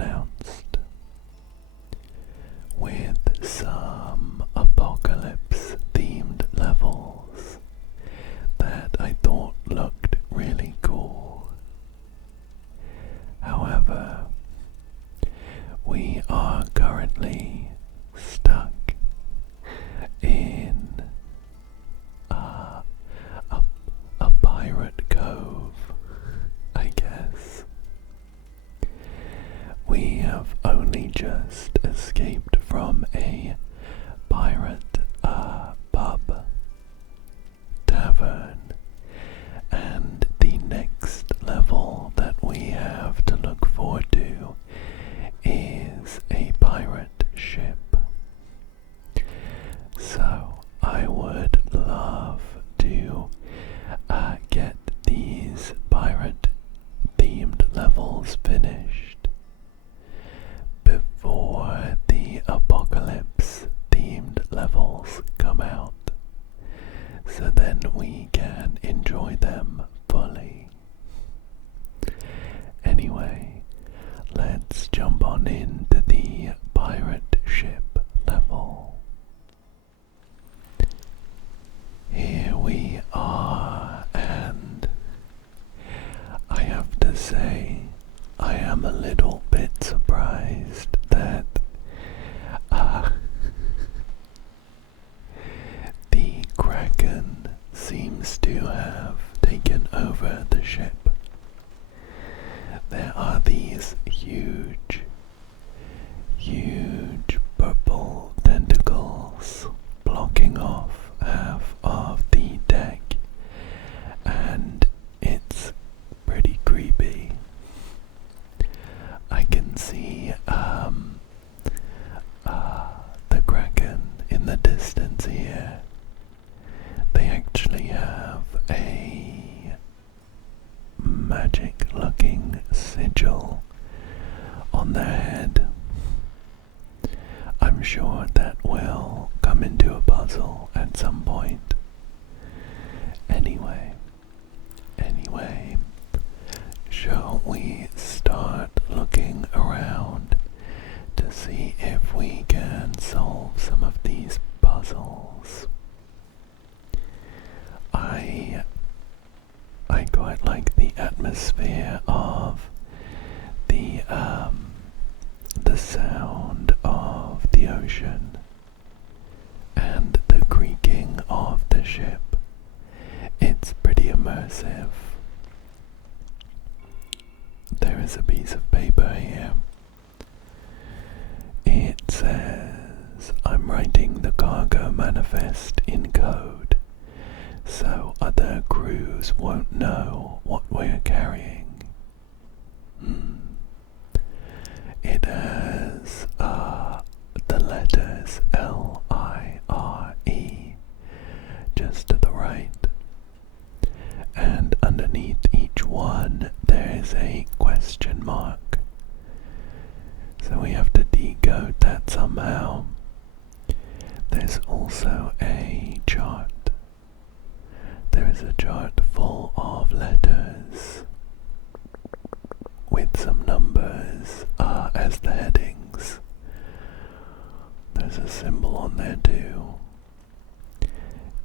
announced, with some apocalypse-themed levels that I thought looked really cool. However, we are currently stuck in a pirate cove, I guess. We have only just escaped from a pirate pub tavern, and the next level that we have to look forward to is a pirate ship. So I would love to get these pirate themed levels finished before the apocalypse themed levels come out, so then we can enjoy them fully. Anyway, let's jump on into the pirate ship level. Here we are, and I have to say, I am a little bit surprised that the Kraken seems to have taken over the ship. There are these huge purple tentacles blocking off half of the deck, and it's pretty creepy. I can see the Kraken in the distance here. They actually have a magic looking sigil on their head. I'm sure that will come into a puzzle at some point. Anyway, shall we start looking around to see if we can solve some of these puzzles? I quite like the atmosphere of the sound of the ocean and the creaking of the ship. It's pretty immersive. There is a piece of paper here. It says, "I'm writing the cargo manifest in code, so other crews won't know what we're carrying." It has the letters L-I-R-E just to the right, and underneath each one there is a question mark. So we have to decode that somehow. There's also a chart. There is a chart full of letters with some numbers as the headings. There's a symbol on there too.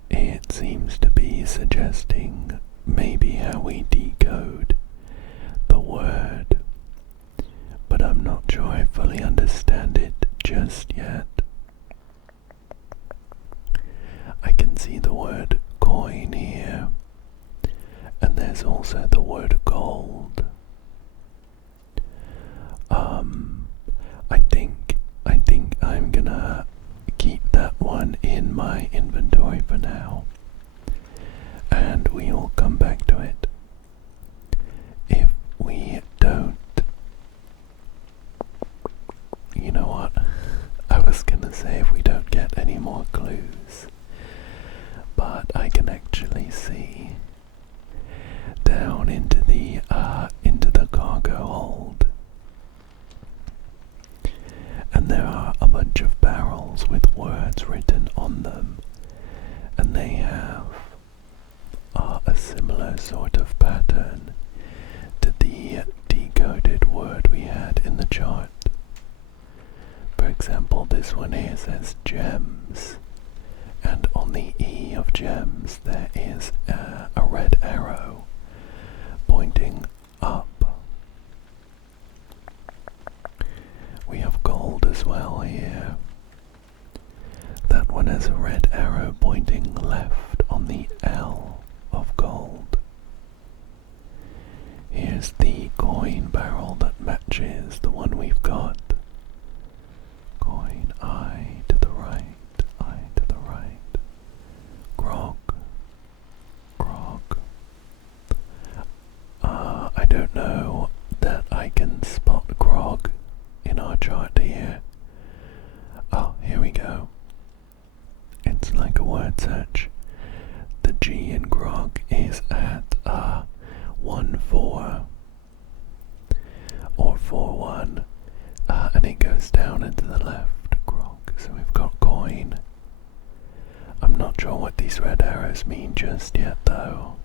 It seems to be suggesting maybe how we decode the word, but I'm not sure I fully understand it just yet. I can see the word coin here, and there's also the word gold. I think I'm gonna keep that one in my inventory for now, and we'll come back to it. If we don't, you know what? I was gonna say if we don't get any more clues, but I can actually see down into the cargo hold, and there are a bunch of barrels with words written on them, and they have a similar sort of pattern to the decoded word we had in the chart. this one here says gems, and on the E of gems there is a red arrow pointing up. We have gold as well here. That one has a red arrow pointing left on the L of gold. Here's the coin barrel that matches the one we've got. Coin, I to the right, I to the right. Grog, grog. I don't know that I can spot grog in our chart here. Oh, here we go. It's like a word search. The G in grog is at 1-4 or 4-1, and it goes down and to the left. Grog. So we've got coin. I'm not sure what these red arrows mean just yet, though.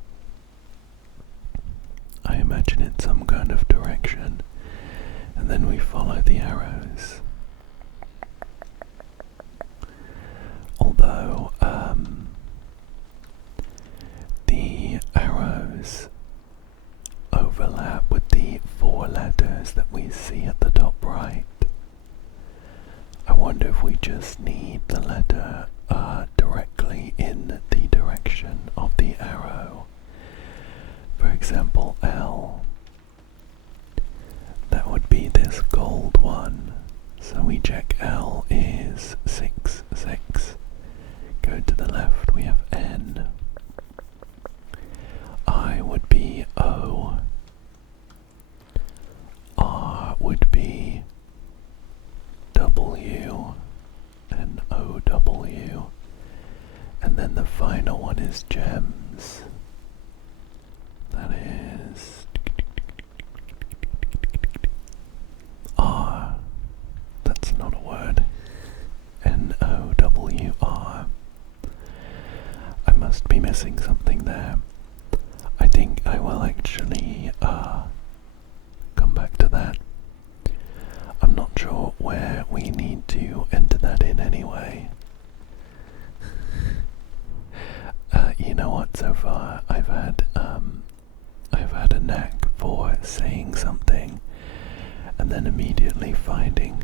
I imagine it's some kind of direction, and then we follow the arrows. Although, the arrows overlap with the 4 letters that we see at the top right. I wonder if we just need the letter directly in the direction of the arrow. For example, L. That would be this gold one. So we check L is 6, 6. Go to the left, we have N. I would be O. R would be W. And OW. And then the final one is gems. That is R. That's not a word. NOWR. I must be missing something there. I think I will actually come back to that. I'm not sure where we need to enter that in anyway. You know what, so far I've had a knack for saying something and then immediately finding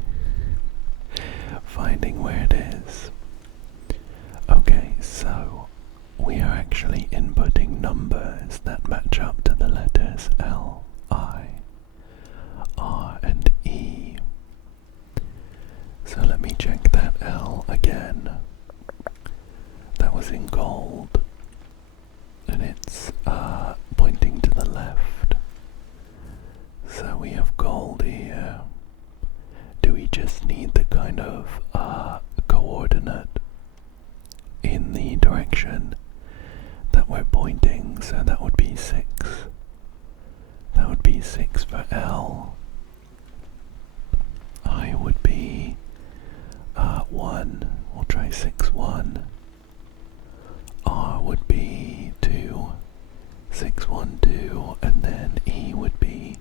where it is. Okay, so we are actually inputting numbers that match up to the letters L, I, R, and E. So let me check that L again. That was in gold, and it's pointing to the left. So we have gold here. Do we just need the kind of coordinate in the direction that we're pointing? So that would be 6. That would be 6 for L. I would be 1. We'll try 6, 1. R would be 2. 6, 1, 2. And then E would be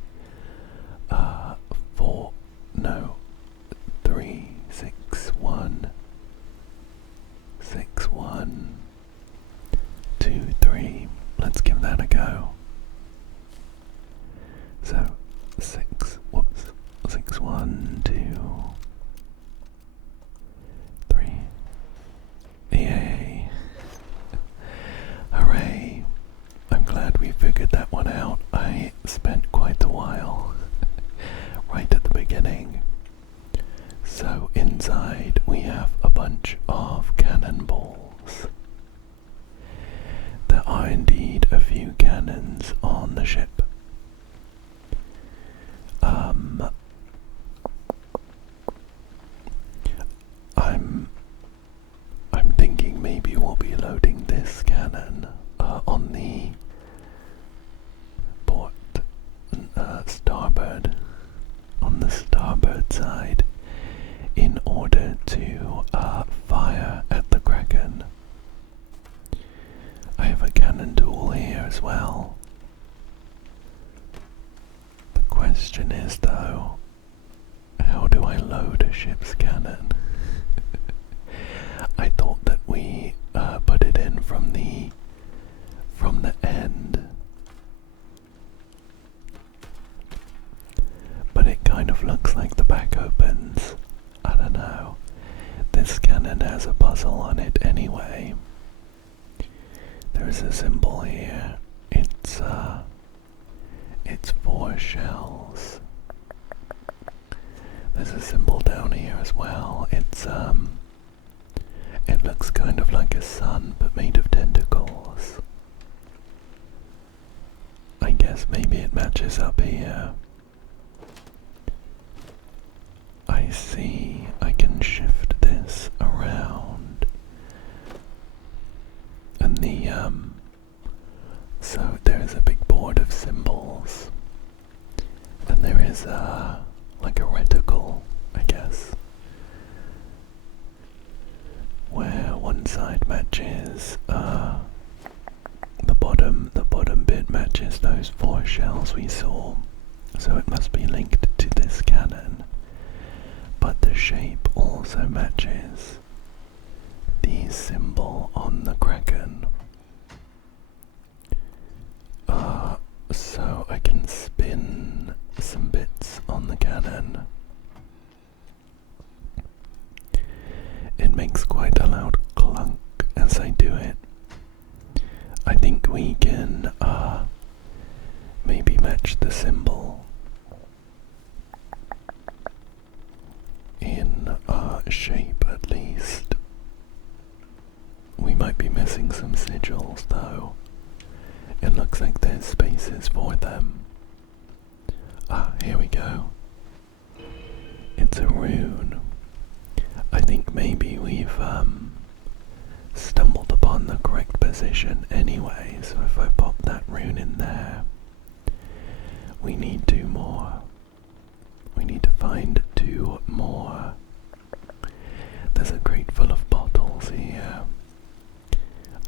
4. No. 3, 6, 1. 6, 1. 2, 3. Let's give that a go. So 6, whoops, 6, 1, 2, 3. Yay. Hooray. I'm glad we figured that one out. I spent quite a while right at the beginning. So inside we have a bunch of cannonballs. There are indeed a few cannons on the ship. I'm thinking maybe we'll be loading this cannon on the port starboard, on the starboard side, in order to fire at the Kraken. I have a cannon tool here as well. The question is though, how do I load a ship's cannon? I thought that we put it in from the end, but it kind of looks like the back opens. I don't know. This cannon has a puzzle on it anyway. There is a symbol here. It's 4 shells. There's a symbol down here as well. It looks kind of like a sun, but made of tentacles. I guess maybe it matches up here. I see. I can shift this around. And so there is a big board of symbols. And there is like a reticle, I guess, where one side matches the bottom bit matches those 4 shells we saw, so it must be linked to this cannon. But the shape also matches the symbol on the kraken. So I can spin some bits on the cannon. It makes quite a loud clunk as I do it. I think we can maybe match the symbol in shape at least. We might be missing some sigils though. It looks like there's spaces for them. Here we go. It's a rune. I think maybe we've stumbled upon the correct position anyway, so if I pop that rune in there, we need 2 more. We need to find 2 more. There's a crate full of bottles here.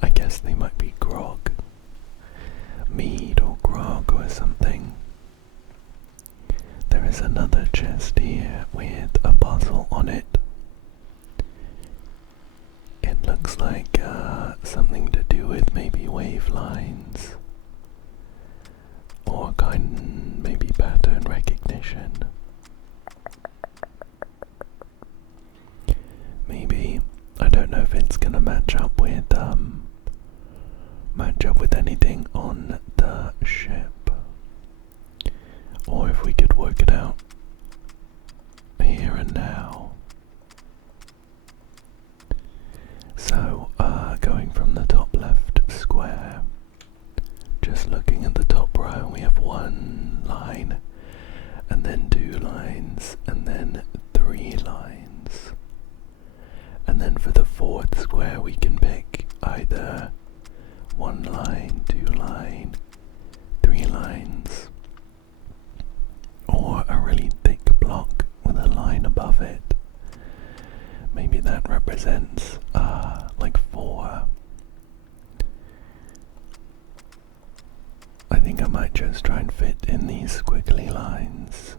I guess they might be grog. Mead or grog or something. There is another chest here with a puzzle on it. It looks like something to do with maybe wave lines or maybe pattern recognition. Maybe. I don't know if it's gonna match up with anything on the ship, or if we could work it out here and now. So, going from the top left square, just looking at the top row, we have 1 line, and then 2 lines, and then 3 lines. And then for the 4th square we can pick either 1 line, 2 line, 3 lines, or a really thick block with a line above it. Maybe that represents like 4. I think I might just try and fit in these squiggly lines,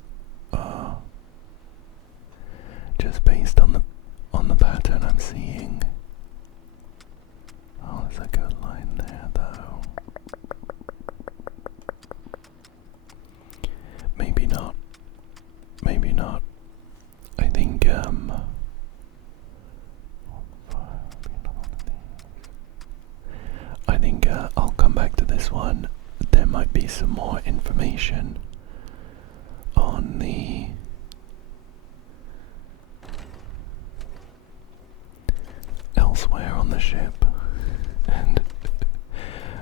just based on the pattern I'm seeing. Oh, there's a good line there though. Maybe not. Maybe not. I think I'll come back to this one. There might be some more information on the elsewhere on the ship, and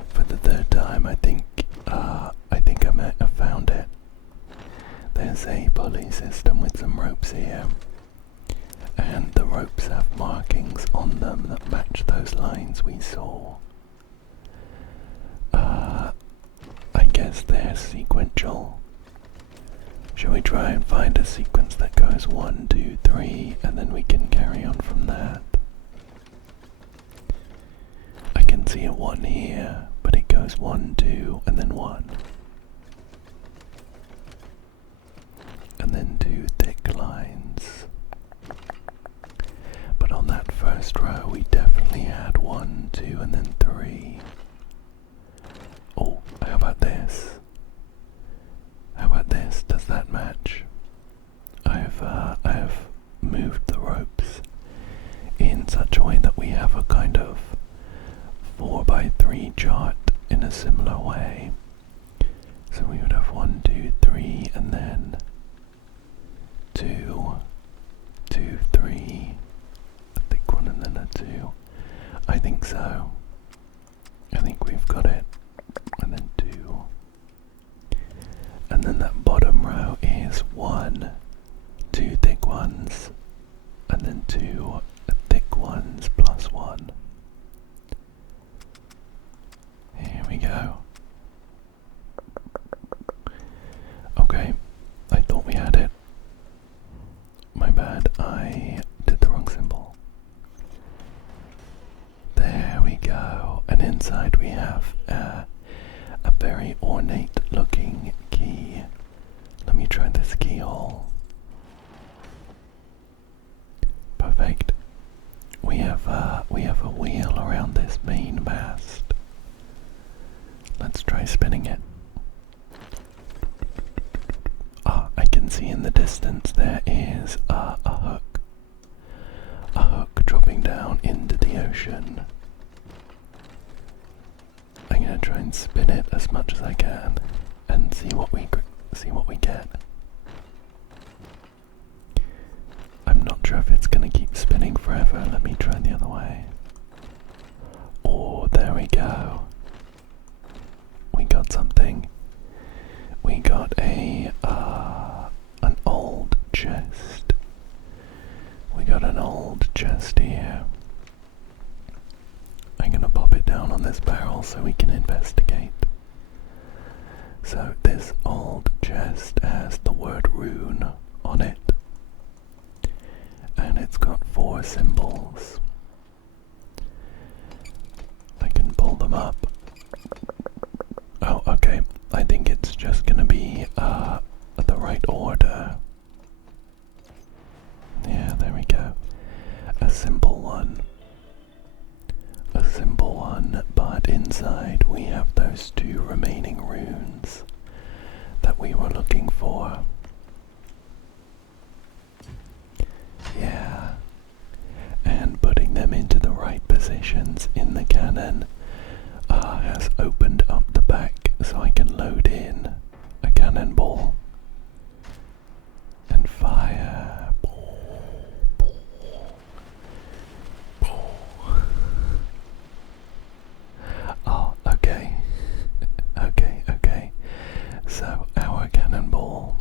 for the 3rd time I think I might have found it. There's a pulley system with some ropes here, and the ropes have markings on them that match those lines we saw. I guess they're sequential. Shall we try and find a sequence that goes 1, 2, 3, and then we can carry on from that? I can see a 1 here, but it goes 1, 2, and then 1. And then 2 thick lines. But on that first row similar way. So we would have 1, 2, 3, and then 2, 2, 3, a thick one, and then a 2. I think so. I think we've got it. And then 2. And then that bottom row is 1, 2 thick ones, and then 2 thick ones plus 1. Here we go. Okay, I thought we had it. My bad, I did the wrong symbol. There we go. And inside we have a very ornate looking key. Let me try this keyhole. Perfect. We have a wheel around this main mast. Let's try spinning it. I can see in the distance there is a hook. A hook dropping down into the ocean. I'm gonna try and spin it as much as I can and see what we get. I'm not sure if it's gonna keep spinning forever. Let me try the other way. Oh, there we go. We got something. We got an old chest. We got an old chest here. I'm gonna pop it down on this barrel so we can investigate. So this old chest has the word rune on it. And it's got 4 symbols. I can pull them up. Oh, okay. I think it's just gonna be the right order. Yeah, there we go. A simple one. A simple one, but inside we have those 2 remaining runes that we were looking for. Yeah. And putting them into the right positions in the cannon has opened up the back so I can load in a cannonball and fire. Oh, okay. Okay. So our cannonball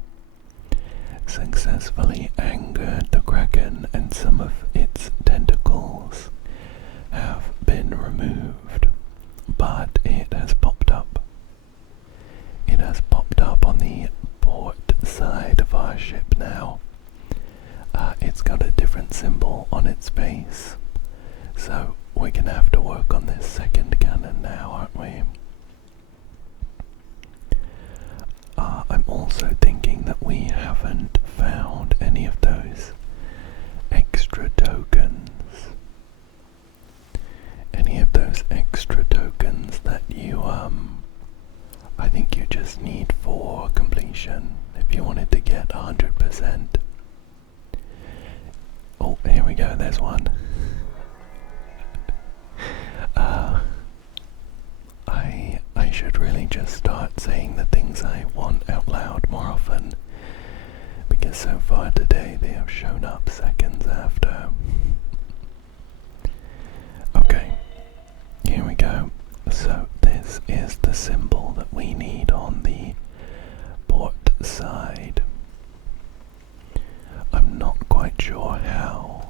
successfully angered the kraken, and some of its tentacles have been removed, but it has popped up. It has popped up on the port side of our ship now. It's got a different symbol on its face, so we're gonna have to work on this second cannon now, aren't we? I'm also thinking that we haven't found any of those extra tokens. Any of those extra tokens that you, I think you just need for completion if you wanted to get 100%. Oh, here we go, there's one. I should really just start saying the things I want out loud more often, because so far today they have shown up seconds after. Okay, here we go. So this is the symbol that we need on the port side. I'm not quite sure how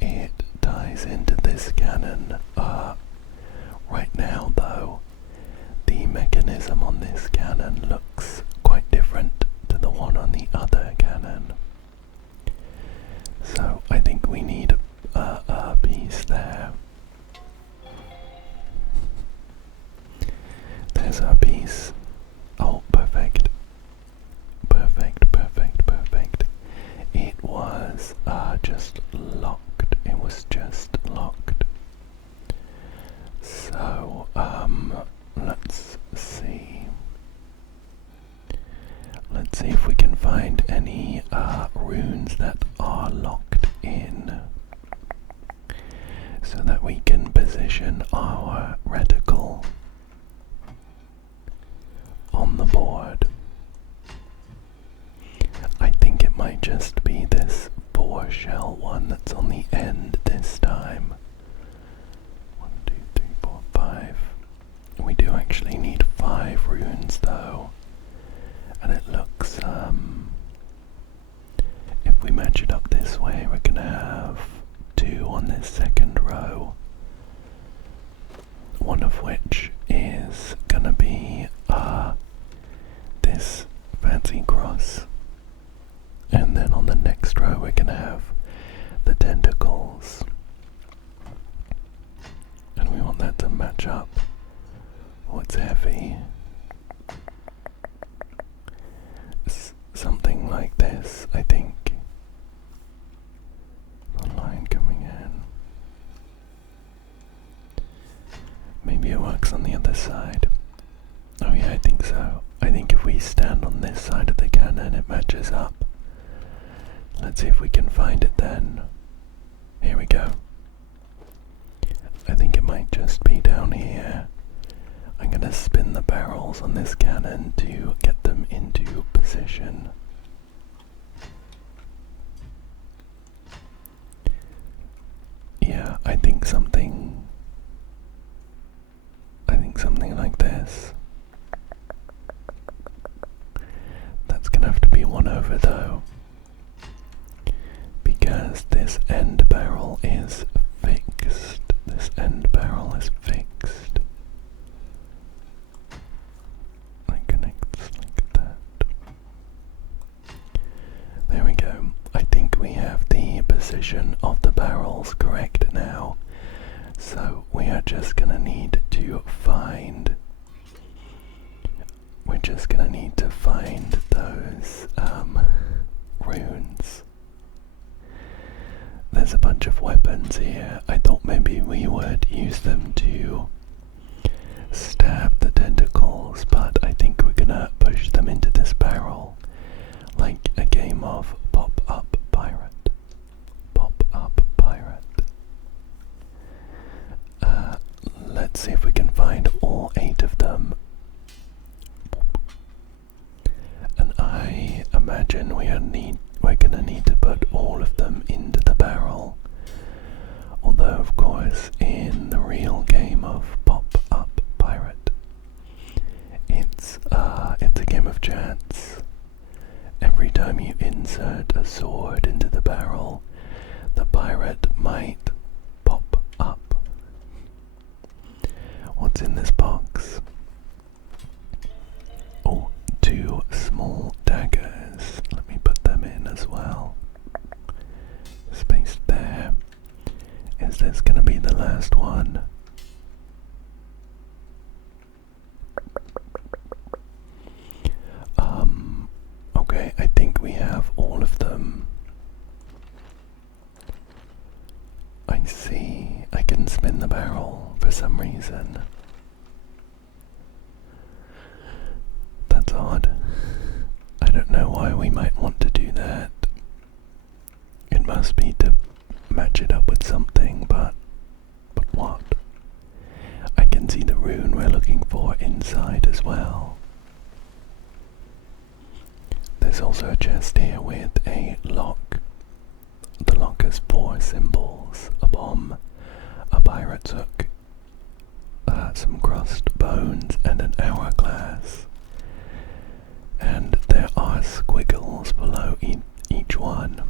it ties into this cannon. Right now though, the mechanism on this cannon looks quite different to the one on the other cannon. So I think we need a piece there. There's our piece. Oh, perfect. Perfect. It was just locked. It was just locked. So, let's see. Let's see if we can find any runes that are locked in, so that we can position our reticle board. I think it might just be this 4-shell one that's on the end this time. 1, 2, 3, 4, 5. We do actually need 5 runes though. And it looks, if we match it up this way, we're gonna have 2 on this second row. One of which is gonna be, this fancy cross. And then on the next row we're gonna have the tentacles. And we want that to match up. What's heavy? Something like this, I think. The line coming in. Maybe it works on the other side. Oh yeah, I think so. I think if we stand on this side of the cannon, it matches up. Let's see if we can find it then. Here we go. I think it might just be down here. I'm gonna spin the barrels on this cannon to get them into position. Yeah, I think something like this. That's gonna have to be one over though, because this end barrel is fixed. This end barrel is fixed. That connects like that. There we go. I think we have the position of the barrels correct now. So we are just gonna need to find. We're just gonna need to find those runes. There's a bunch of weapons here. I thought maybe we would use them to stab the tentacles, but I think we're gonna push them into this barrel like a game of pop-up pirate. Pop-up pirate. Let's see if we can find all 8 of them. And I imagine we're gonna need to put all of them into the barrel. Although of course in the real game of pop-up pirate, it's a game of chance. Every time you insert a sword into the barrel, the pirate might pop up. What's in this box? Oh, 2 small daggers. Let me put them in as well. Spaced there. Is this gonna be the last one? Okay, I think we have all of them. I see. I can spin the barrel for some reason. That's odd. I don't know why we might want to do that. It must be to match it up with something, but what? I can see the rune we're looking for inside as well. There's also a chest here with a lock. The lock has 4 symbols: a bomb, a pirate's hook, some crossed bones, and an hourglass. And there are squiggles below each one.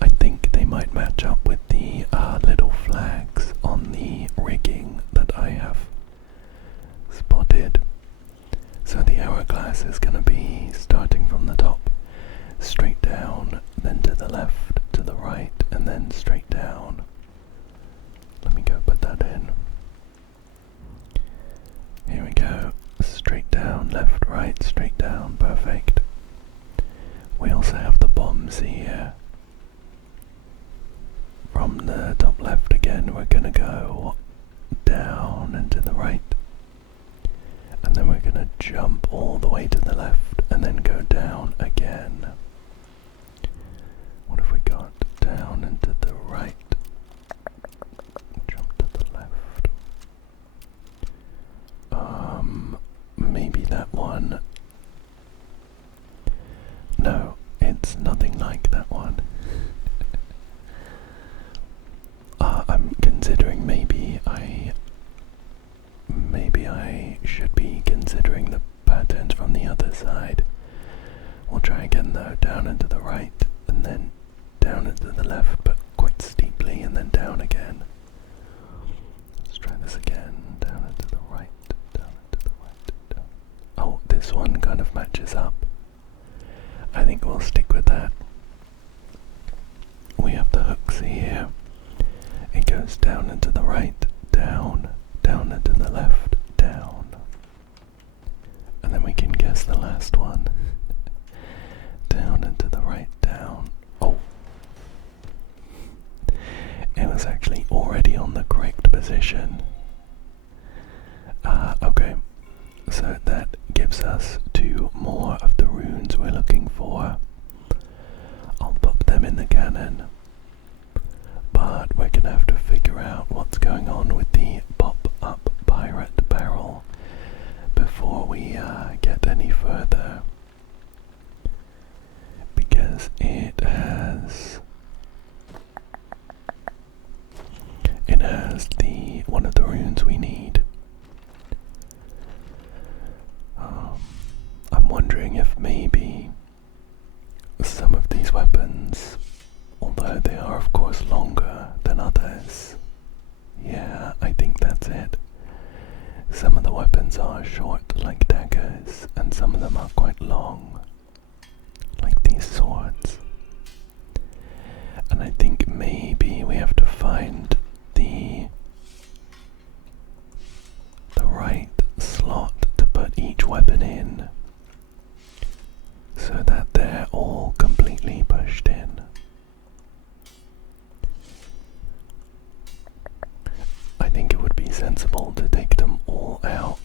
I think they might match up with the little flags on the rigging that I have spotted. So the hourglass is going to be starting from the top, straight down, then to the left, to the right, and then straight down. Let me go put that in. Here we go. Straight down, left, right, straight down. Perfect. We also have the bombs here. From the top left again, we're going to go down and to the right. And then we're going to jump all the way to the left and then go down again. What have we got? Down and to the right. Jump to the left. Maybe that one. Oh, this one kind of matches up. I think we'll stick with that. We have the hooks here. It goes down and to the right, down, down and to the left, down. And then we can guess the last one. Down and to the right, down. Oh. It was actually already on the correct position. Okay, so that gives us 2 more of the runes we're looking for. I'll pop them in the cannon. But we're gonna have to figure out what's going on with the pop-up pirate barrel before we get any further. Because it has the one of the runes we need. I'm wondering if maybe some of these weapons, although they are of course longer than others, yeah, I think that's it. Some of the weapons are short like daggers, and some of them are quite long, like these swords. And I think maybe we have to find the right slot to put each weapon in, so that they're all completely pushed in. I think it would be sensible to take them all out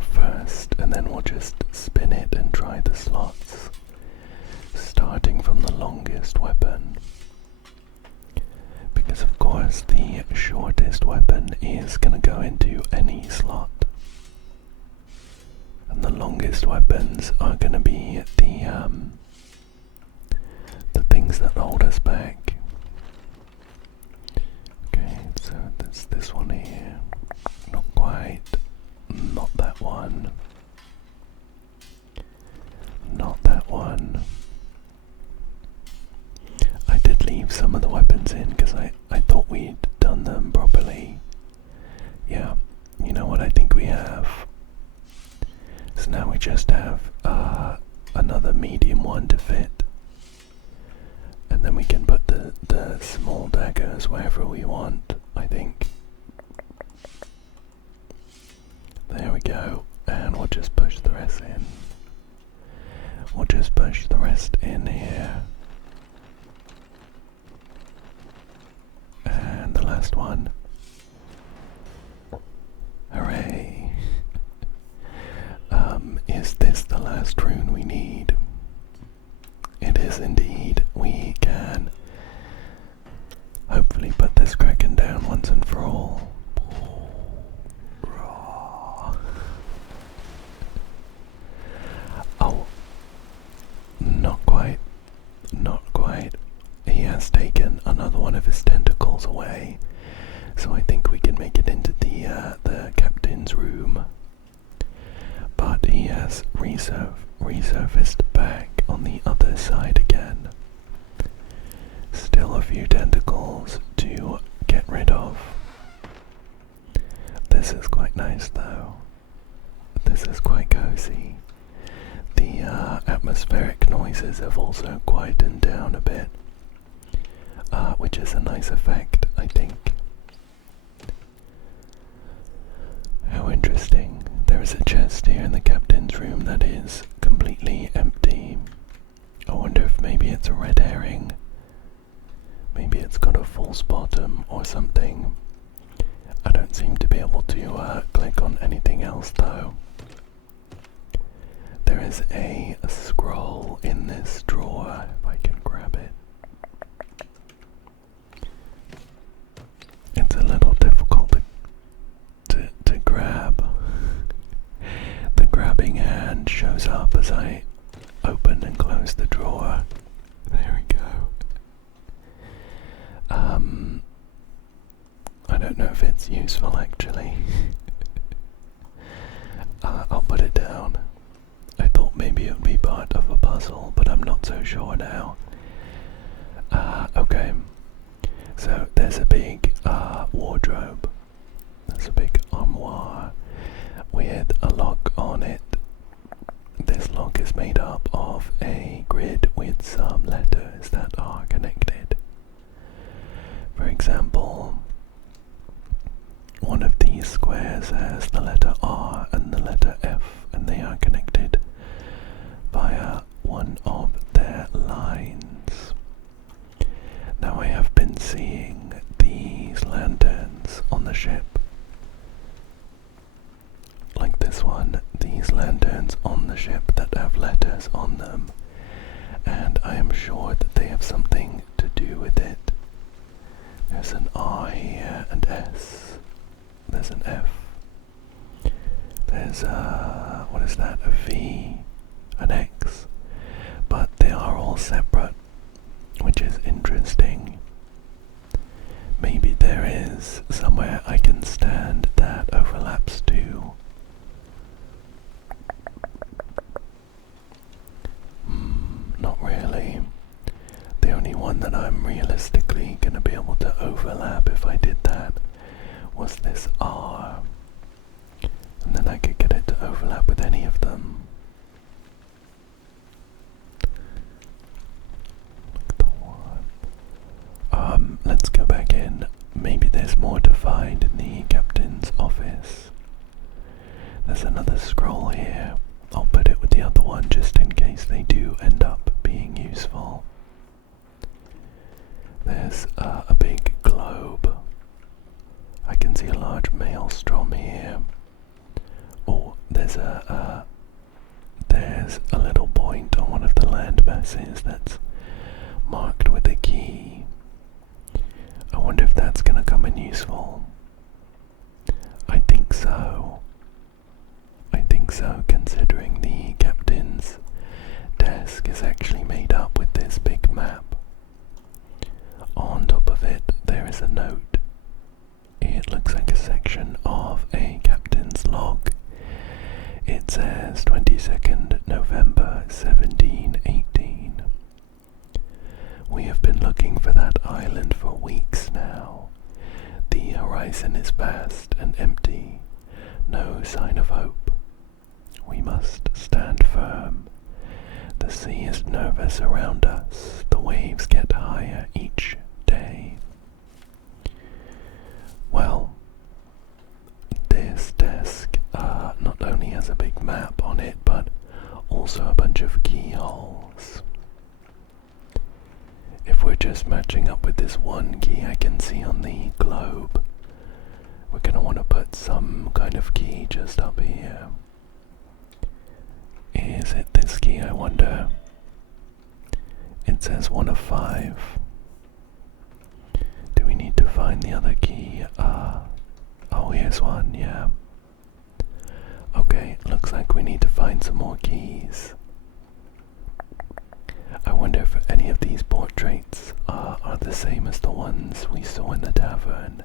first, and then we'll just spin it and try the slots, starting from the longest weapon. Because of course the shortest weapon is going to go into any slot. And the longest weapons are going to be the things that hold us back. Okay, so there's this one here. Not quite. Not that one. Not that one. I did leave some of the weapons in because I thought we'd done them properly. Yeah, you know what I think we have? So now we just have another medium one to fit. And then we can put the small daggers wherever we want, I think. There we go. And we'll just push the rest in. We'll just push the rest in here. And the last one. Hooray. Is this the last rune we need? It is indeed. We can hopefully put this kraken down once and for all. Oh, not quite. Not quite. He has taken another one of his tentacles away, so I think we can make it into the captain's room. But he has resurfaced back on the other side again. Still a few tentacles to get rid of. This is quite nice though. This is quite cozy. The atmospheric noises have also quietened down a bit, which is a nice effect, I think. How interesting. There is a chest here in the captain's room that is completely empty. I wonder if maybe it's a red herring. Maybe it's got a false bottom or something. I don't seem to be able to click on anything else though. There is a scroll in this drawer, if I can grab it. It's a little difficult to grab. The grabbing hand shows up as I open and close the drawer. There we go. I don't know if it's useful actually. I'll put it down. I thought maybe it would be part of a puzzle, but I'm not so sure now. Okay. So there's a big wardrobe. There's a big armoire with a lock on it is made up of a grid with some letters that are connected. For example, one of these squares has the letter R and the letter F, and they are connected via one of their lines. Now I have been seeing these lanterns on the ship. Like this one, these lanterns on the ship that have letters on them, and I am sure that they have something to do with it. There's an R here, and S. There's an F. There's what is that? A V, an X. But they are all separate, which is interesting. Maybe there is somewhere I can stand that overlaps too. Not really. The only one that I'm realistically going to be able to overlap if I did that was this R. And then I could get it to overlap with any of them. Let's go back in. Maybe there's more to find in the captain's office. There's another scroll here. I'll put it with the other one just in case they do end up being useful. There's a big globe. I can see a large maelstrom here. Oh, there's a little point on one of the land masses that's marked with a key. I wonder if that's going to come in useful. I think so. Considering the captain's desk is actually made up with this big map. On top of it, there is a note. It looks like a section of a captain's log. It says 22nd November 1718. We have been looking for that island for weeks now. The horizon is vast and empty. No sign of hope. We must stand firm. The sea is nervous around us. The waves get higher each day. Well, this desk not only has a big map on it, but also a bunch of keyholes. If we're just matching up with this one key I can see on the globe, we're going to want to put some kind of key just up here. Is it this key, I wonder? It says 1 of 5. Do we need to find the other key? Oh, here's one, yeah. Okay, looks like we need to find some more keys. I wonder if any of these portraits are the same as the ones we saw in the tavern.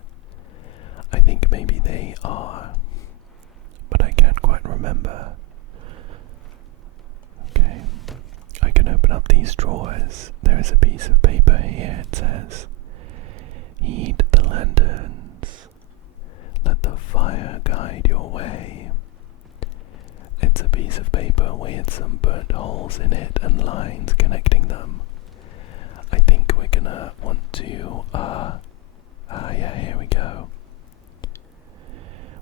I think maybe they are, but I can't quite remember. Okay, I can open up these drawers. There is a piece of paper here. It says, "Heed the lanterns. Let the fire guide your way." It's a piece of paper with some burnt holes in it and lines connecting them. I think we're gonna want to, yeah, here we go.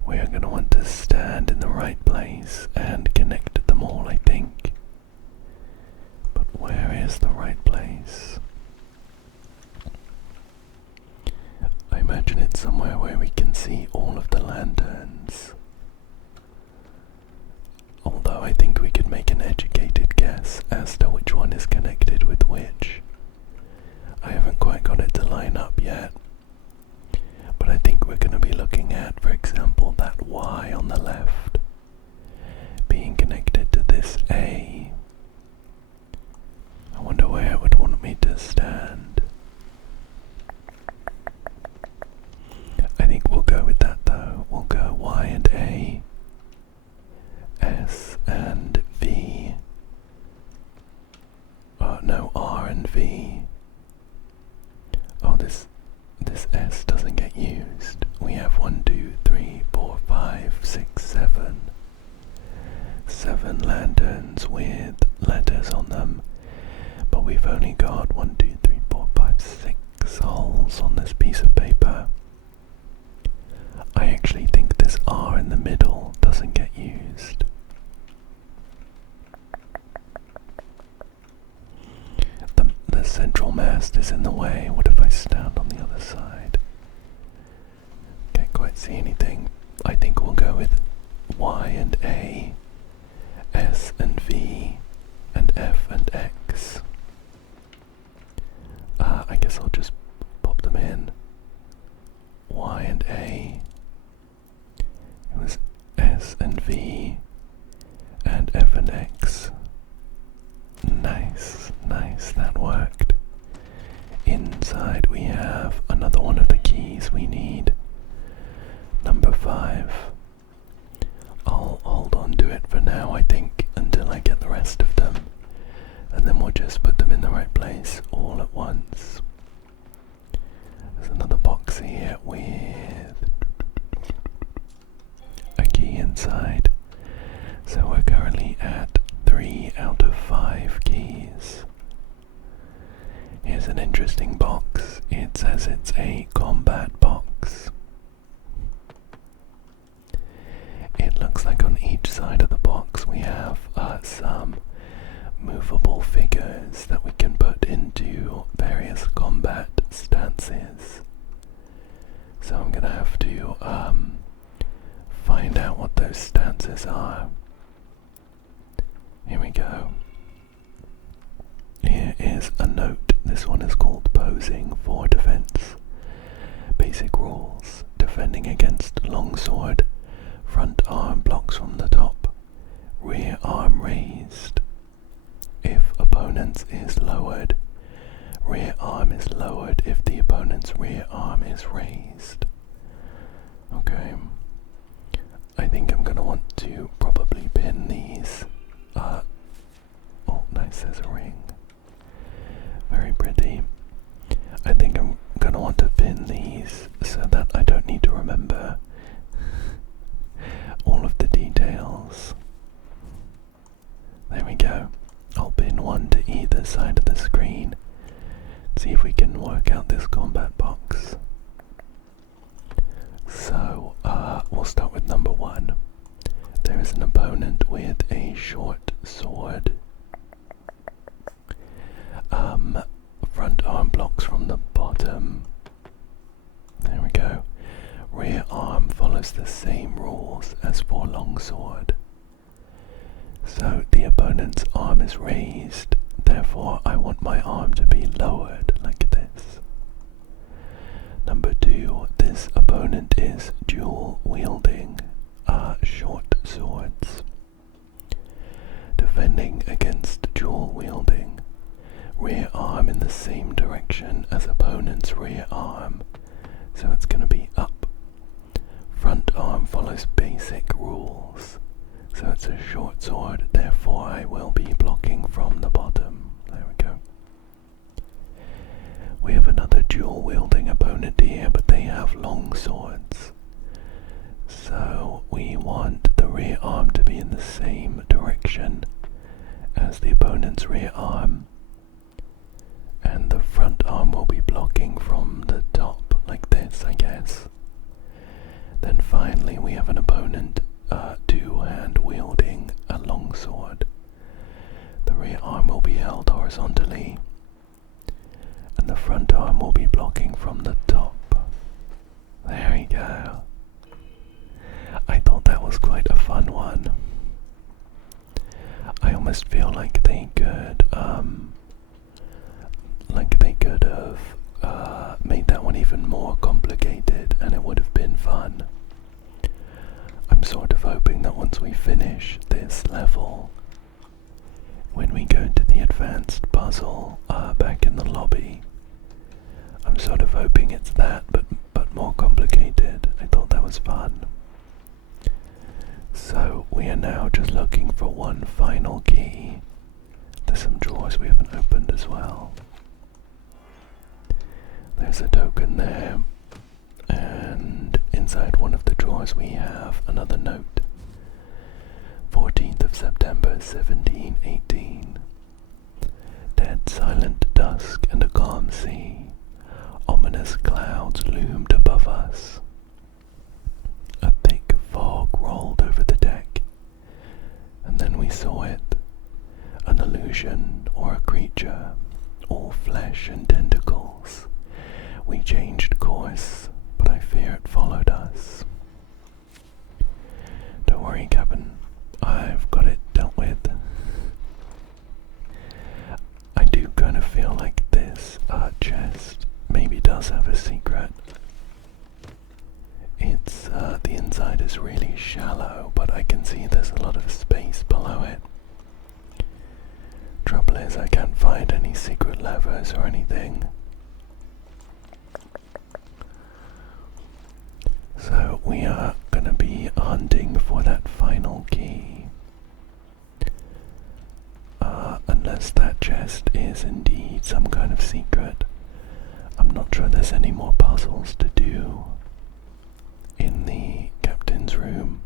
We are gonna want to stand in the right place and connect them all, I think. But where is the right place? I imagine it's somewhere where we can see all of the lanterns. Although I think we could make an educated guess as to which one is connected with which. I haven't quite got it to line up yet. But I think we're going to be looking at, for example, that Y on the left being connected to this A. I wonder where it would want me to stand. I think we'll go with that though. We'll go Y and A, S and V. Oh no, R and V. Oh, this S doesn't get used. We have 1, 2, 3, 4, 5, 6, 7. 7 lanterns with letters on them, but we've only got 1, 2, 3, 4, 5, 6 holes on this piece of paper. I actually think this R in the middle doesn't get used. The central mast is in the way. What if I stand on the other side? Can't quite see anything. I think we'll go with Y and A, S and V, and F and X. I guess I'll just pop them in. Y and A. It was S and V, and F and X. Nice, nice, that worked. Inside we have another one of the keys we need. Number 5. I'll hold on to it for now, I think, until I get the rest of them. And then we'll just put them in the right place all at once. There's another box here with a key inside. So we're currently at 3 out of 5 keys. Here's an interesting box. It says it's a combat box. It looks like on each side of the box we have some movable figures that we can put into various combat stances. So I'm gonna have to find out what those stances are. Here we go. Here is a note. This one is called Posing for Defense. Basic rules. Defending against longsword. Front arm blocks from the top. Rear arm raised. If opponent's is lowered. Rear arm is lowered if the opponent's rear arm is raised. Okay. I think I'm going to want to probably pin these. Oh, nice, there's a ring. Very pretty. I think I'm going to want to pin these so that I don't need to remember all of the details. There we go. I'll pin one to either side of the screen. See if we can work out this combat box. So, we'll start with number 1. There is an opponent with a short sword. Front arm blocks from the bottom. There we go. Rear arm follows the same rules as for longsword. So the opponent's arm is raised, therefore I want my arm to be lowered like this. Number 2, this opponent is dual wielding short swords. Defending against dual wielding. Rear arm in the same direction as opponent's rear arm, so it's going to be up. Front arm follows basic rules, so it's a short sword, therefore I will be blocking from the bottom. There we go. We have another dual wielding opponent here, but they have long swords. So we want the rear arm to be in the same direction as the opponent's rear arm. And the front arm will be blocking from the top, like this, I guess. Then finally we have an opponent two-hand wielding a longsword. The rear arm will be held horizontally, and the front arm will be blocking from the top. There we go. I thought that was quite a fun one. I almost feel like they could have made that one even more complicated, and it would have been fun. I'm sort of hoping that once we finish this level, when we go to the advanced puzzle back in the lobby, I'm sort of hoping it's that, but more complicated. I thought that was fun. So we are now just looking for one final key. There's some drawers we haven't opened as well. There's a token there, and inside one of the drawers we have another note. 14th of September September 1718. Dead silent dusk and a calm sea. Ominous clouds loomed above us. A thick fog rolled over the deck, and then we saw it, an illusion or a creature, all flesh and tentacles. We changed course, but I fear it followed us. Don't worry, Captain, I've got it dealt with. I do kind of feel like this chest maybe does have a secret. It's, the inside is really shallow, but I can see there's a lot of space below it. Trouble is, I can't find any secret levers or anything. So we are gonna be hunting for that final key. Unless that chest is indeed some kind of secret. I'm not sure there's any more puzzles to do in the captain's room.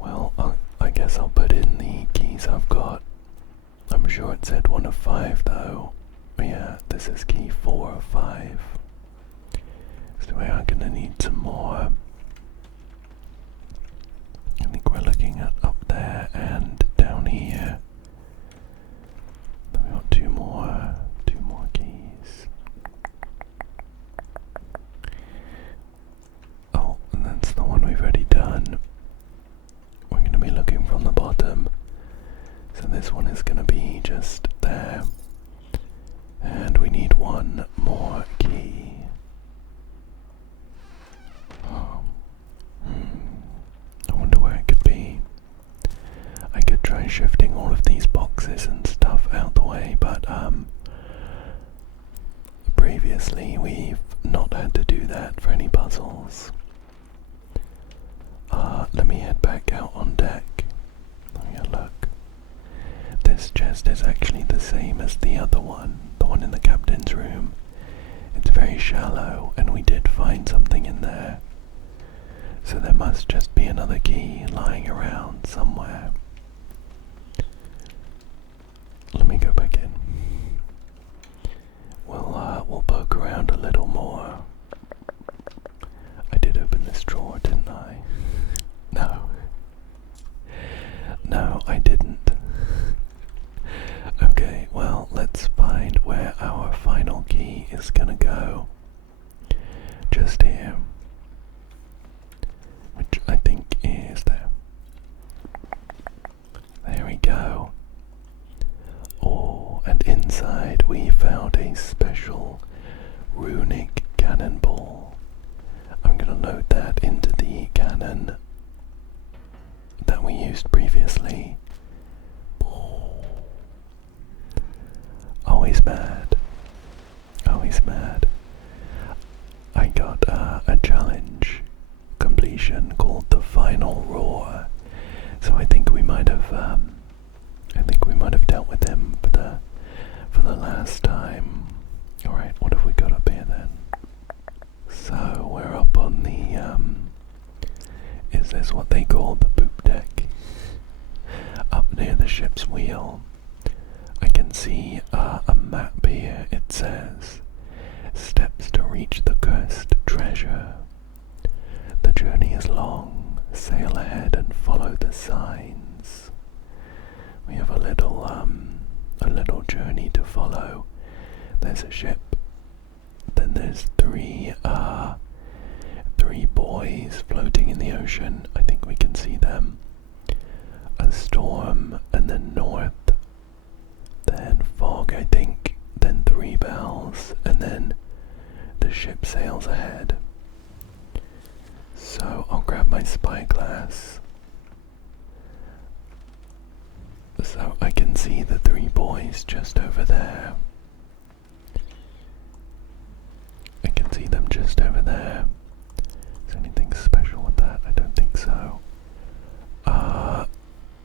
Well, I guess I'll put in the keys I've got. I'm sure it said 1 of 5 though. Yeah, this is key 4 of 5. So we are gonna need some more. I think we're looking at up there and down here. Then we got two more keys. Oh, and that's the one we've already done. We're gonna be looking from the bottom. So this one is gonna be just there. And we need one more key. I wonder where it could be. I could try shifting all of these boxes and stuff out the way, but previously we've not had to do that for any puzzles. Let me head back out on deck. Oh yeah, look. This chest is actually the same as the other one, the one in the captain's room. It's very shallow, and we did find something in there. So there must just be another key lying around somewhere. Let me go back in. We'll poke around a little more. I did open this drawer, didn't I? No. No, I didn't. Okay, well, let's find where our final key is gonna go. Just here. Which I think is there. There we go. Oh, and inside we found a special runic cannonball. I'm gonna load that into the cannon that we used previously. Oh, he's mad. Oh, he's mad. I got a challenge completion called the Final Roar, so I think we might have dealt with him for the last time. All right, what have we got up here then? So we're up on the is this what they call the poop deck? Up near the ship's wheel. I can see a map here. It says steps to reach the cursed treasure. The journey is long. Sail ahead and follow the signs. We have a little journey to follow. There's a ship. Then there's three boys floating in the ocean. I think we can see them. A storm, and then north. Then fog, I think. Then 3 bells, and then the ship sails ahead. So I'll grab my spyglass so I can see the 3 boys just over there. I can see them just over there. Is there anything special with that? I don't think so.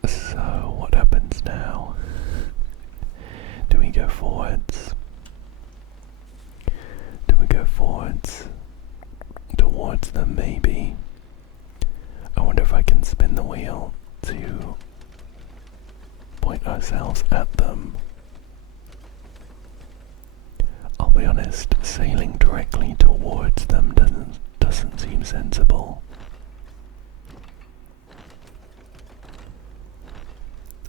So what happens now? Do we go forwards? Do we go forwards? Towards them, maybe. I wonder if I can spin the wheel. ourselves at them. I'll be honest, sailing directly towards them doesn't seem sensible.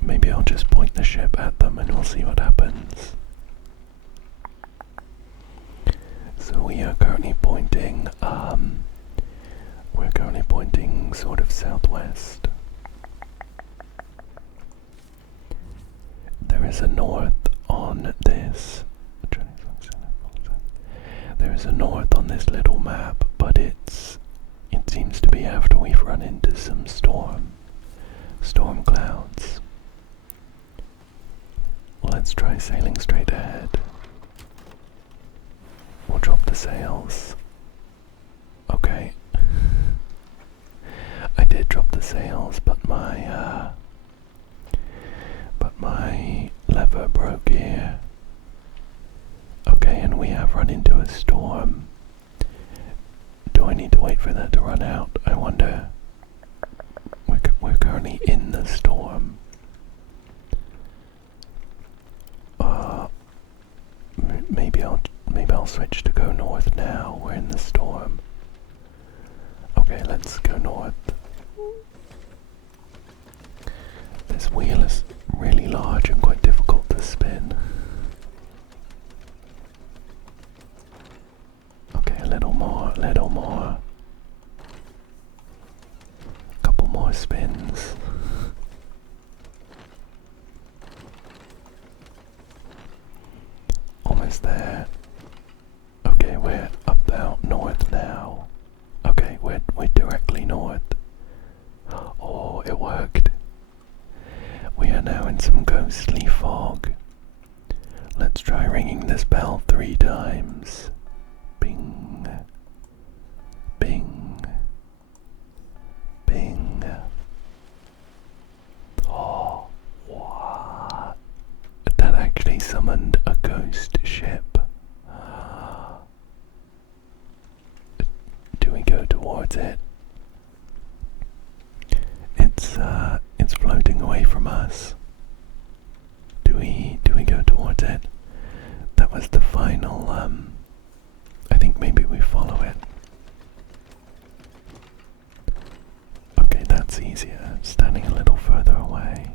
Maybe I'll just point the ship at them and we'll see what happens. So we are currently pointing, sort of southwest. There is a north on this. There is a north on this little map, but it seems to be after we've run into some storm clouds. Let's try sailing straight ahead. We'll drop the sails. Okay. I did drop the sails, but my lever broke here. Okay, and we have run into a storm. Do I need to wait for that to run out? I wonder. We're currently in the storm. Maybe I'll switch to go north now. We're in the storm. Okay, let's go north. This wheel is really large and quite difficult to spin. Okay, a little more, couple more spins. Almost there. Okay, we're about north now. Okay, we're directly north. Oh, it worked. We are now in some ghostly fog. Let's try ringing this bell 3 times. Bing. Bing. Bing. Oh, what? That actually summoned a ghost ship. Do we go towards it? It's floating away from us. Do we go towards it? That was the final, I think maybe we follow it. Okay, that's easier. Standing a little further away.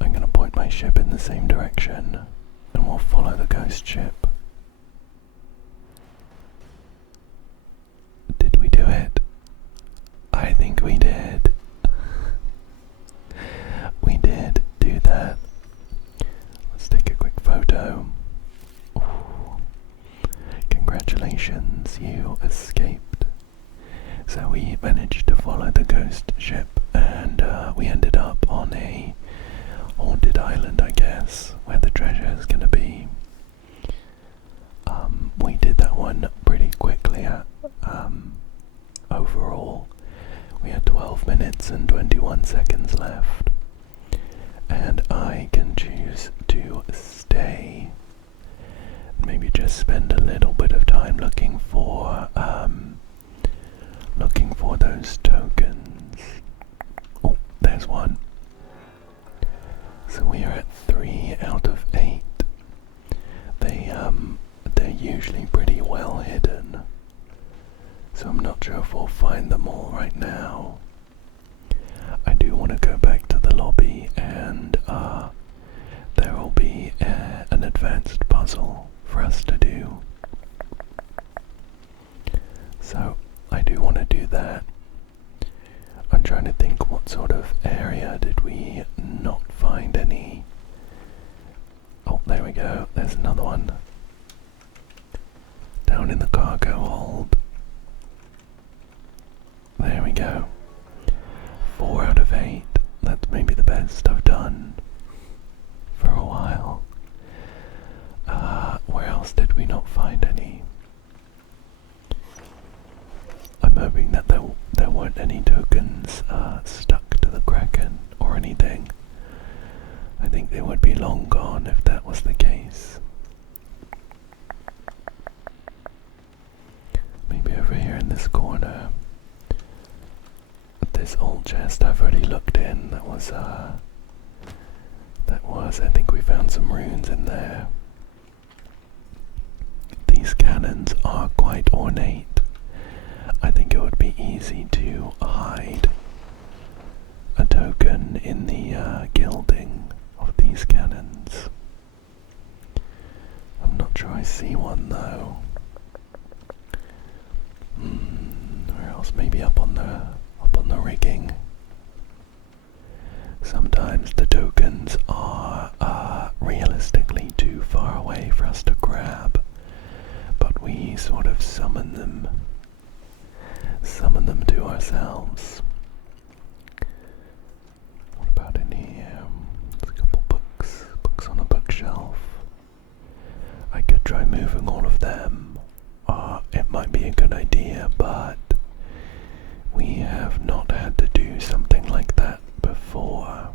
I'm gonna point my ship in the same direction, and we'll follow the ghost ship. Did we do it? I think we did. We did do that. Let's take a quick photo. Ooh. Congratulations, you escaped. So we managed to follow the ghost ship, and we ended up on a haunted island, I guess, where the treasure is gonna be. We did that one pretty quickly. Overall, we had 12 minutes and 21 seconds left, and I can choose to stay. Maybe just spend a little bit of time looking for those tokens. Oh, there's one. So we are at 3 out of 8. They're usually pretty well hidden, so I'm not sure if we'll find them all right now. I do want to go back to the lobby, and there will be an advanced puzzle for us to do. So I do want to do that. I'm trying to think, what sort of area did we not find any? Oh, there we go. There's another one. Down in the cargo hold. There we go. 4 out of 8. That's maybe the best I've done for a while. Where else did we not find any? I'm hoping that there weren't any tokens stuck to the kraken or anything. I think they would be long gone if that was the case. Maybe over here in this corner. This old chest I've already looked in. That was I think we found some runes in there. These cannons are quite ornate. I think it would be easy to hide a token in the gilding of these cannons. I'm not sure I see one though. Where else? Maybe up on the rigging. Sometimes the tokens are realistically too far away for us to grab, but we sort of summon them to ourselves. What about in here? There's a couple books on a bookshelf. I could try moving all of them. It might be a good idea, but we have not had to do something like that before.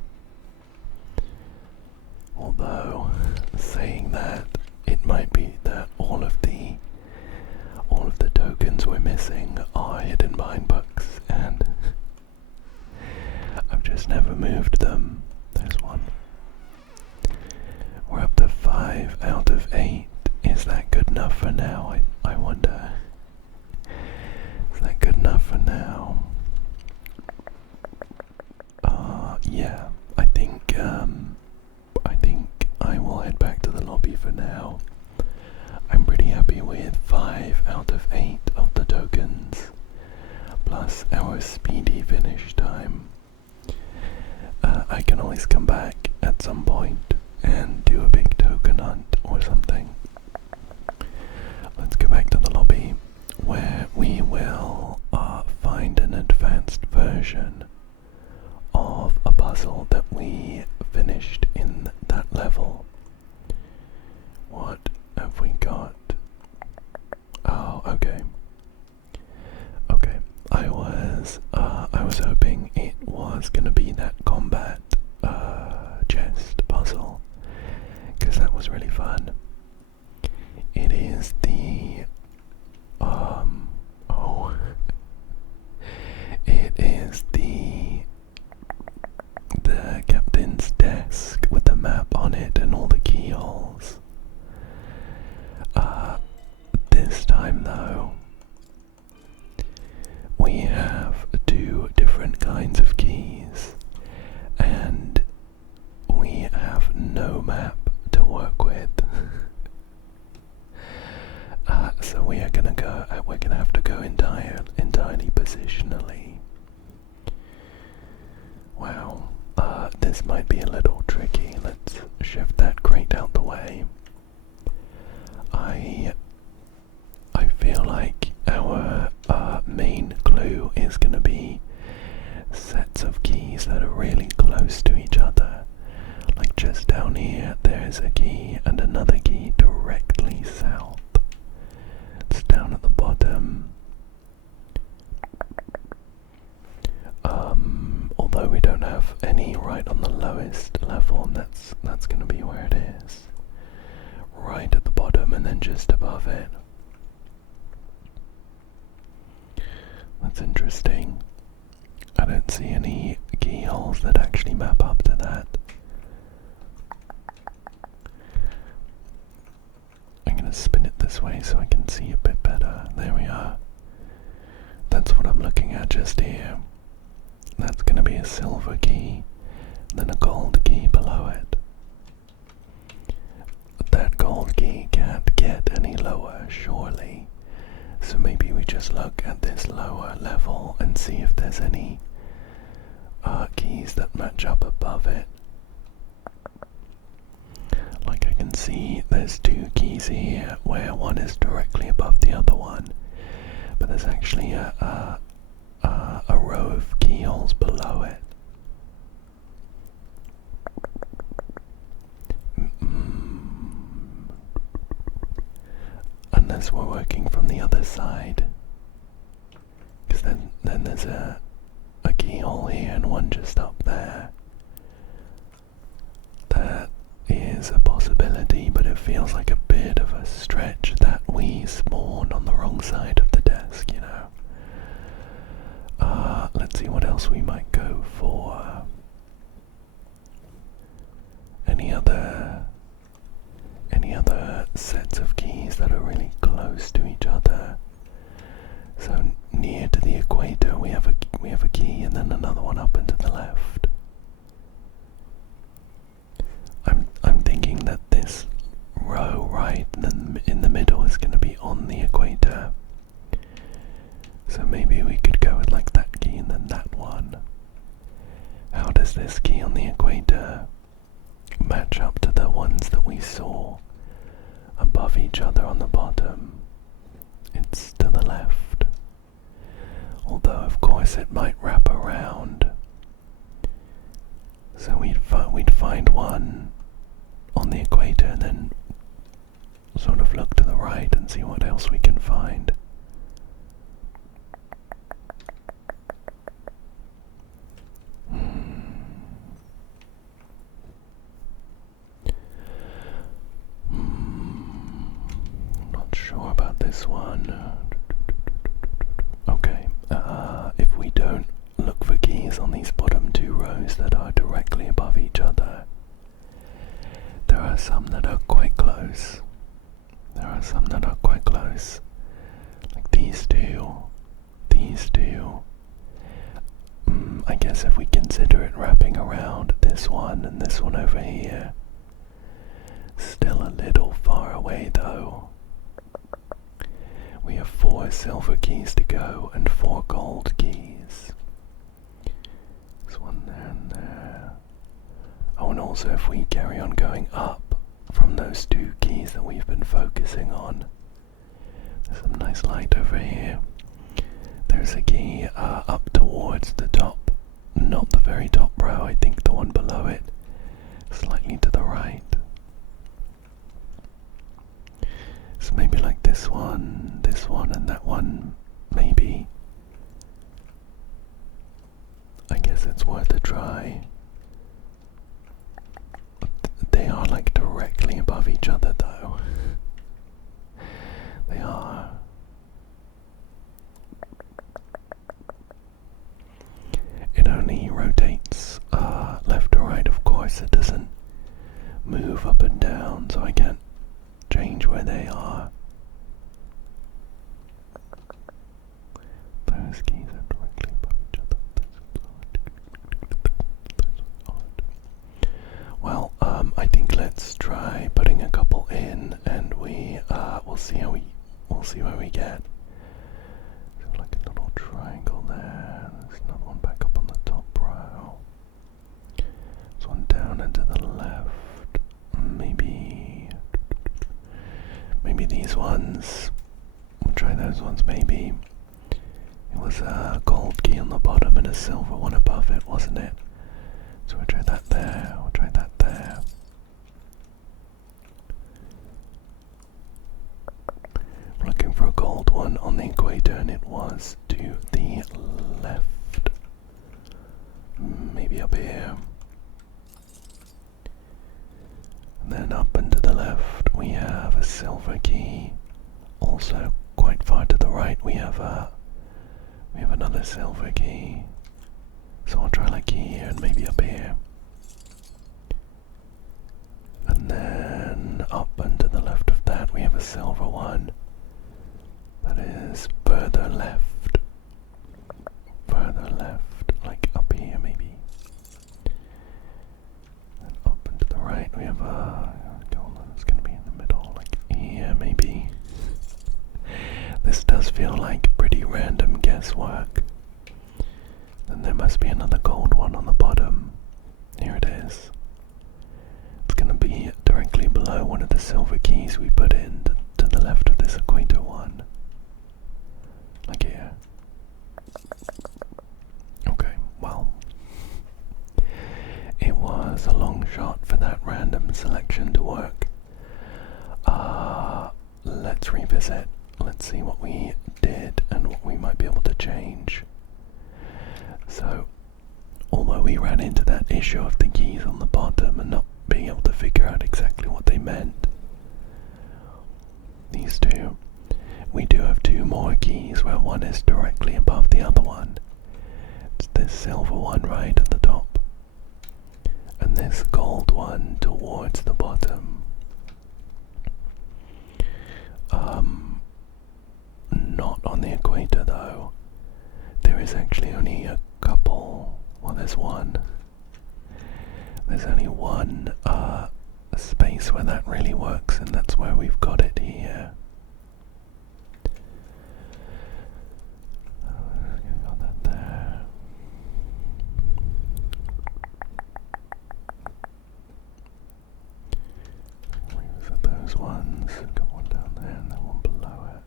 Although, saying that, it might be that all of the tokens we're missing are hidden behind books, and I've just never moved them. There's one. We're up to 5 out of 8. Is that good enough for now? I wonder. Is that good enough for now? Yeah, I think I will head back to the lobby for now. I'm pretty happy with 5 out of 8 of the tokens, plus our speedy finish time. I can always come back at some point and do a big token hunt or something. Let's go back to the lobby, where we will find an advanced version of a puzzle that we finished in that level. What have we got? Oh, okay. Okay. I was hoping it was gonna be that combat chest puzzle, because that was really fun. It is the it is the captain's desk with the map on it and all the keyholes. This time though, we have 2 different kinds of keys, and we have no map to work with. So we're gonna have to go entirely positionally. Wow, this might be a little tricky. Let's shift that crate out the way. I feel like our main clue is gonna be sets of keys that are really close to each other. Like just down here, there's a key and another key directly south. It's down at the bottom. Although we don't have any right on the lowest level, and that's gonna be where it is. Right at the bottom and then just above it. That's interesting. I don't see any keyholes that actually map up to that. I'm gonna spin it this way so I can see a bit better. There we are. That's what I'm looking at just here. That's gonna be a silver key, then a gold key below it. That gold key can't get any lower, surely. So maybe we just look at this lower level and see if there's any keys that match up above it. Like I can see there's 2 keys here where one is directly above the other one, but there's actually a row of keyholes below it. Unless we're working from the other side, because then there's a keyhole here and one just up there. That is a possibility, but it feels like a bit of a stretch that we spawn on the wrong side of the desk, you know. Let's see what else we might go for. sets of keys that are really close to each other. So near to the equator we have a key, and then another one up and to the left. I'm thinking that this row right in the middle is going to be on the equator. So maybe we could go with like that key and then that one. How does this key on the equator match up to the ones that we saw above each other on the bottom? It's to the left. Although of course it might wrap around. So we'd find one on the equator and then sort of look to the right and see what else we can find. Not sure about this one. Okay, if we don't look for keys on these bottom two rows that are directly above each other, there are some that are quite close. Like these two. I guess if we consider it wrapping around this one and this one over here. Still a little far away though. We have 4 silver keys to go and 4 gold keys. There's one there and there. Oh, and also if we carry on going up from those 2 keys that we've been focusing on, there's some nice light over here. There's a key up towards the top, not the very top row, I think the one below it, slightly to the right. So maybe like this one, and that one, maybe. I guess it's worth a try. They are like directly above each other though. They are. It only rotates left to right, of course. It doesn't move up and down, so I can't change where they are. Those keys are directly above each other. Well, I think let's try putting a couple in, and we'll see where we get. So like a little triangle there. There's another one back up on the top row. There's one down and to the left. Maybe these ones. We'll try those ones maybe. It was a gold key on the bottom and a silver one above it, wasn't it? So we'll try that there, we'll try that there. I'm looking for a gold one on the equator and it was to the left. Maybe up here. And then up and to the left we have a silver key. Also quite far to the right we have another silver key. So I'll try like here and maybe up here. And then up and to the left of that we have a silver one. That is further left. Like up here maybe. And up and to the right we have a gold one that's gonna be in the middle, like here maybe. This does feel like pretty random guesswork. Then there must be another gold one on the bottom. Here it is. It's gonna be directly below one of the silver keys we put in to the left of this equator one. Like here. Okay, well. It was a long shot for that random selection to work. Let's revisit. Let's see what we did and what we might be able to change. So, although we ran into that issue of the keys on the bottom and not being able to figure out exactly what they meant, these two, we do have 2 more keys where one is directly above the other one. It's this silver one right at the top, and this gold one towards the bottom. there's one. There's only one space where that really works, and that's where we've got it here. Got that there. Revisit those ones. Got one down there and then one below it.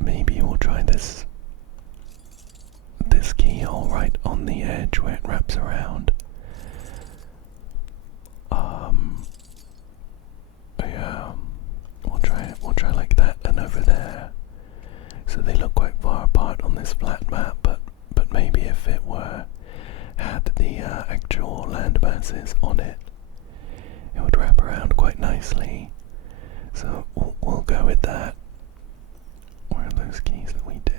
Maybe we'll try this keyhole right on the edge where it wraps around. Yeah, we'll try like that and over there. So they look quite far apart on this flat map, but maybe if it had the actual land masses on it, it would wrap around quite nicely. So we'll go with that. Where are those keys that we did?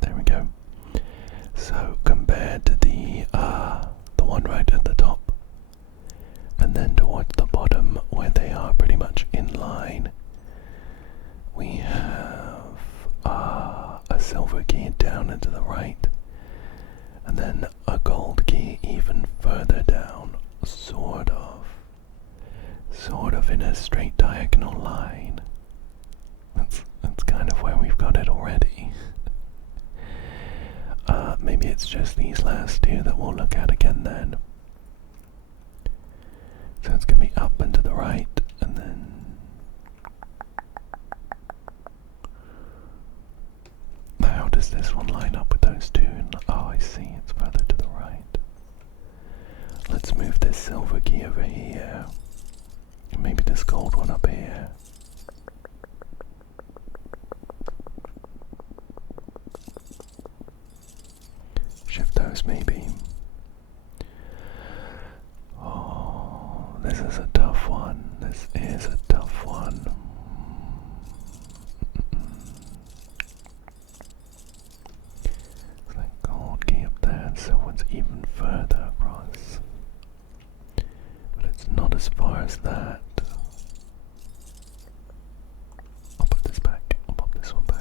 There we go. So compared to the one right at the top, and then towards the bottom where they are pretty much in line, we have a silver key down and to the right, and then a gold key even further down, sort of in a straight diagonal line. That's kind of where we've got it already. Maybe it's just these last two that we'll look at again then. So it's going to be up and to the right, and then... How does this one line up with those two? Oh, I see, it's further to the right. Let's move this silver key over here. And maybe this gold one up here. Shift those maybe. Oh, this is a tough one. This is a tough one. It's like gold key up there, so one's even further across. But it's not as far as that. I'll put this back. I'll pop this one back.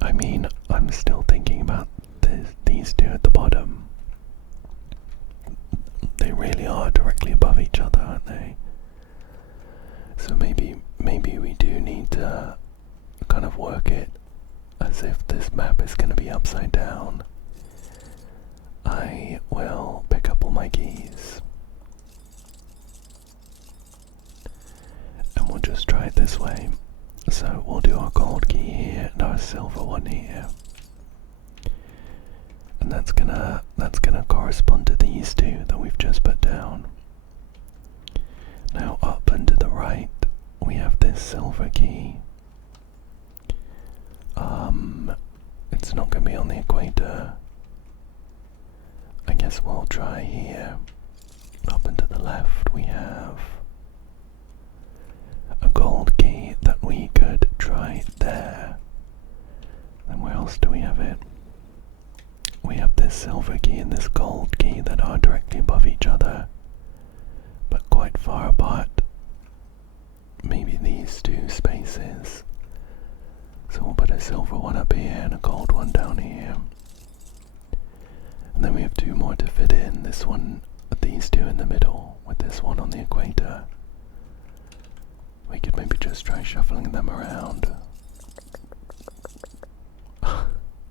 I mean, I'm still thinking about these two at the bottom. They really are directly above each other, aren't they? So maybe we do need to kind of work it as if this map is going to be upside down. I will pick up all my keys. And we'll just try it this way. So we'll do our gold key here and our silver one here. And that's gonna correspond to these two that we've just put down. Now up and to the right we have this silver key. It's not gonna be on the equator. I guess we'll try here. Up and to the left we have a gold key that we could try there. Then where else do we have it? We have this silver key and this gold key that are directly above each other, but quite far apart. Maybe these two spaces. So we'll put a silver one up here and a gold one down here. And then we have two more to fit in. This one, these two in the middle, with this one on the equator. We could maybe just try shuffling them around.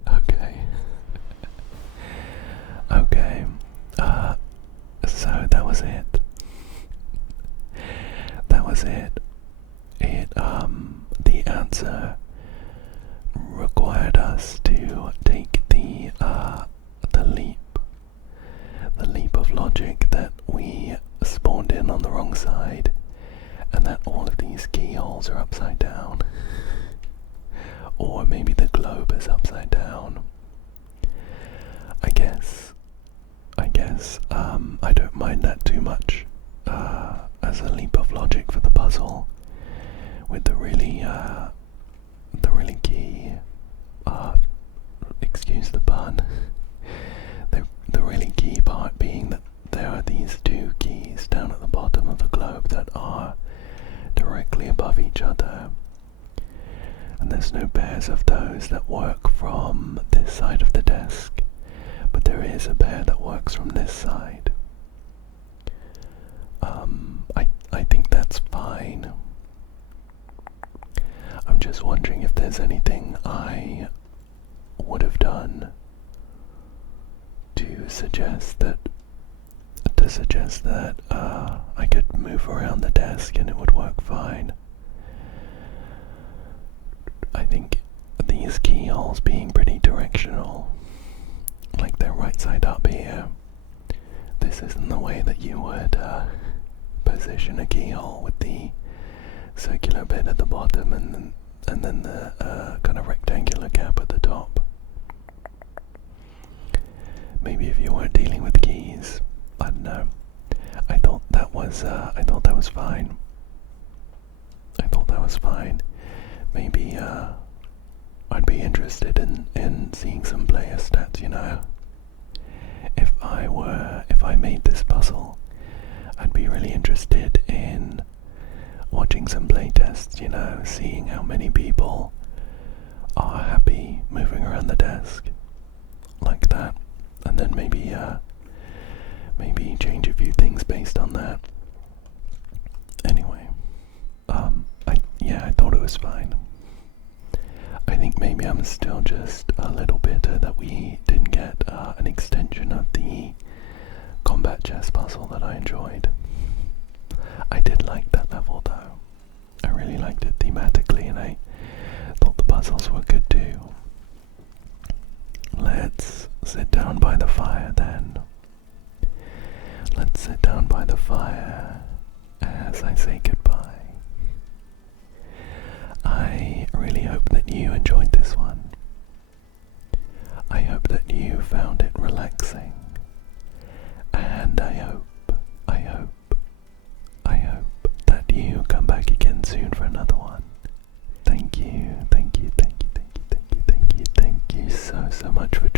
Okay. Okay. So that was it. That was it. The answer required us to take the leap of logic that we spawned in on the wrong side, and that all of these keyholes are upside down. Or maybe the globe is upside down. I guess I don't mind that too much as a leap of logic for the puzzle, with the the really key, excuse the pun, the really key part being that there are these two keys down at the bottom of the globe that are directly above each other, and there's no pairs of those that work from this side of the desk, but there is a pair that works from this side. I think that's fine. I'm just wondering if there's anything I would have done to suggest that I could move around the desk and it would work fine. I think these keyholes being pretty directional, like they're right side up here, this isn't the way that you would position a keyhole with the circular bit at the bottom and then the kind of rectangular gap at the top. Maybe if you weren't dealing with keys, I don't know. I thought that was fine. Maybe I'd be interested in seeing some player stats, you know. If I made this puzzle, I'd be really interested in watching some playtests, you know, seeing how many people are happy moving around the desk like that, and then maybe change a few things based on that. Anyway, I thought it was fine. I think maybe I'm still just a little bitter that we didn't get an extension of the combat chess puzzle that I enjoyed. I did like that level though. I really liked it thematically, and I thought the puzzles were good too. Let's sit down by the fire then. Let's sit down by the fire as I say goodbye. I really hope that you enjoyed this one. I hope that you found it relaxing. And I hope that you come back again soon for another one. Thank you so much for